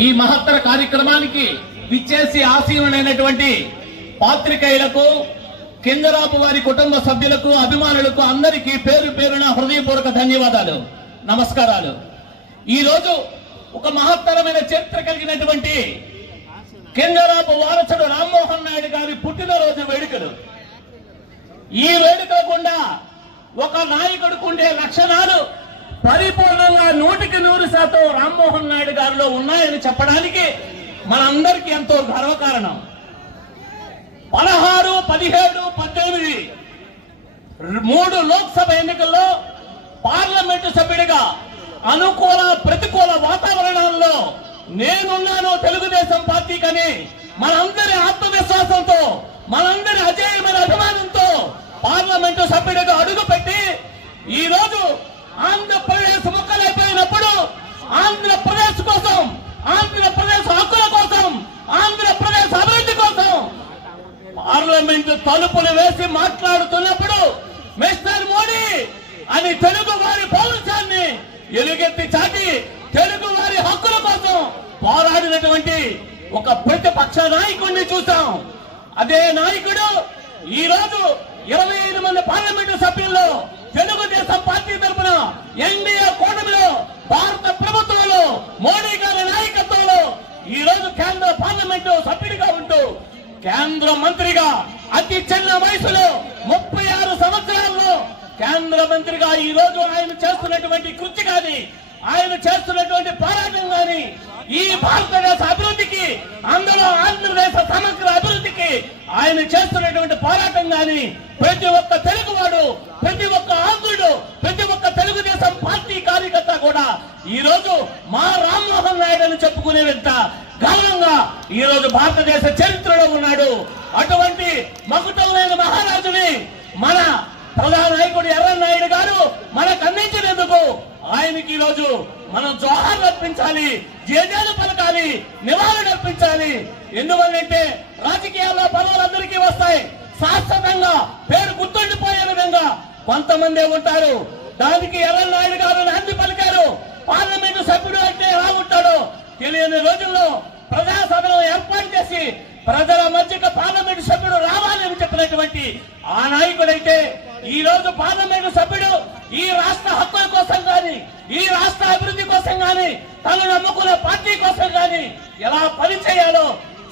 ఈ మహత్తర కార్యక్రమానికి విచ్చేసి ఆసీనులైనటువంటి పాత్రికేయులకు కింజరాపు వారి కుటుంబ సభ్యులకు అభిమానులకు అందరికీ పేరు పేరున హృదయపూర్వక ధన్యవాదాలు నమస్కారాలు. ఈ రోజు ఒక మహత్తరమైన చరిత్ర కలిగినటువంటి కింజరాపు వారసుడు రామ్మోహన్ నాయుడు గారి పుట్టినరోజు వేడుకలు. ఈ వేడుక గుండా ఒక నాయకుడికి ఉండే లక్షణాలు పరిపూర్ణంగా నూటికి నూరు శాతం రామ్మోహన్ నాయుడు గారిలో ఉన్నాయని చెప్పడానికి మనందరికీ ఎంతో గర్వకారణం. పదహారు పదిహేడు పద్దెనిమిది మూడు లోక్సభ ఎన్నికల్లో పార్లమెంటు సభ్యుడిగా అనుకూల ప్రతికూల వాతావరణంలో నేనున్నాను తెలుగుదేశం పార్టీ కని మనందరి ఆత్మవిశ్వాసంతో మనందరి అజేయమైన అభిమానంతో పార్లమెంటు సభ్యుడిగా అడుగుపెట్టి ఈ రోజు ఆంధ్రప్రదేశ్ ముక్కలైపోయినప్పుడు ఆంధ్రప్రదేశ్ కోసం ఆంధ్రప్రదేశ్ హక్కుల కోసం ఆంధ్రప్రదేశ్ అభివృద్ధి కోసం పార్లమెంట్ తలుపులు వేసి మాట్లాడుతున్నప్పుడు మిస్టర్ మోడీ అని తెలుగు వారి పౌరుషాన్ని ఎలుగెత్తి చాటి తెలుగు వారి హక్కుల కోసం పోరాడినటువంటి ఒక ప్రతిపక్ష నాయకుడిని చూసాం అదే నాయకుడు ఈ రోజు ఇరవై ఐదు మంది పార్లమెంటు సభ్యుల్లో తెలుగుదేశం పార్టీ తరఫున ఎన్డీఏ కూటమిలో భారత ప్రభుత్వంలో మోడీ గారి నాయకత్వంలో ఈ రోజు కేంద్ర పార్లమెంటు సభ్యుడిగా ఉంటూ కేంద్ర మంత్రిగా అతి చిన్న వయసులో ముప్పై ఆరు సంవత్సరాల్లో కేంద్ర మంత్రిగా ఈ రోజు ఆయన చేస్తున్నటువంటి కృషి కానీ ఆయన చేస్తున్నటువంటి పోరాటం కానీ ఈ భారతదేశ అభివృద్ధికి అందులో ఆంధ్రదేశ సమగ్ర అభివృద్ధికి ఆయన చేస్తున్నటువంటి పోరాటం కానీ ప్రతి ఒక్క తెలుగువాడు ప్రతి ఒక్క ఆంధ్రుడు ప్రతి ఒక్క తెలుగుదేశం పార్టీ కార్యకర్త కూడా ఈ రోజు మా రామ్మోహన్ నాయుడు అని చెప్పుకునే వింత ఈ రోజు భారతదేశ చరిత్రలో ఉన్నాడు. అటువంటి మకుటమైన మహారాజుని మన ప్రధాన నాయకుడు ఎర్రన్నాయుడు గారు మనకు అందించినందుకు ఆయనకి ఈ రోజు మనం జోహార్లు అర్పించాలి జేజాలు పలకాలి నివాళులు అర్పించాలి. ఎందువల్లంటే రాజకీయాల్లో పదవులందరికీ వస్తాయి శాశ్వతంగా పేరు గుర్తుండిపోయే విధంగా కొంతమందే ఉంటారు. దానికి ఎర్రన్నాయుడు గారు నాంది పలికారు. పార్లమెంటు సభ్యుడు అంటే ఎలా ఉంటాడో తెలియని రోజుల్లో ప్రజాసభను ఏర్పాటు చేసి ప్రజల మధ్యకు పార్లమెంటు సభ్యుడు రావాలని చెప్పినటువంటి ఆ నాయకుడైతే ఈ రోజు పార్లమెంటు సభ్యుడు ఈ రాష్ట్ర హక్కుల కోసం కానీ ఈ రాష్ట్ర అభివృద్ధి కోసం కానీ తను నమ్ముకునే పార్టీ కోసం కానీ ఎలా పనిచేయాలో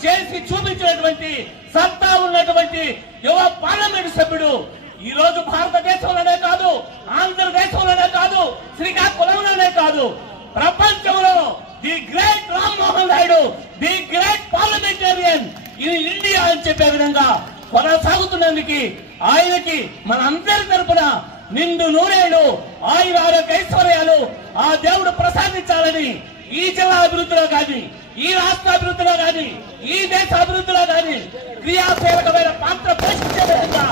చేసి చూపించినటువంటి సత్తా ఉన్నటువంటి యువ పార్లమెంటు సభ్యుడు ఈ రోజు భారతదేశంలోనే కాదు ఆంధ్రదేశంలోనే కాదు శ్రీకాకుళంలోనే కాదు ప్రపంచంలో the great Rammohan Naidu the great parliamentarian in India అని చెప్పే విధంగా కొనసాగుతున్నందుకు ఆయనకి మన అందరి తరపున నిండు నూరేళ్ళు ఆయుర ఆరోగ్య ఐశ్వర్యాలు ఆ దేవుడు ప్రసాదించాలని ఈ జిల్లా అభివృద్ధిలో కానీ ఈ రాష్ట్ర అభివృద్ధిలో కానీ ఈ దేశ అభివృద్ధిలో కానీ క్రియాశీలకమైన పాత్ర పోషించే విధంగా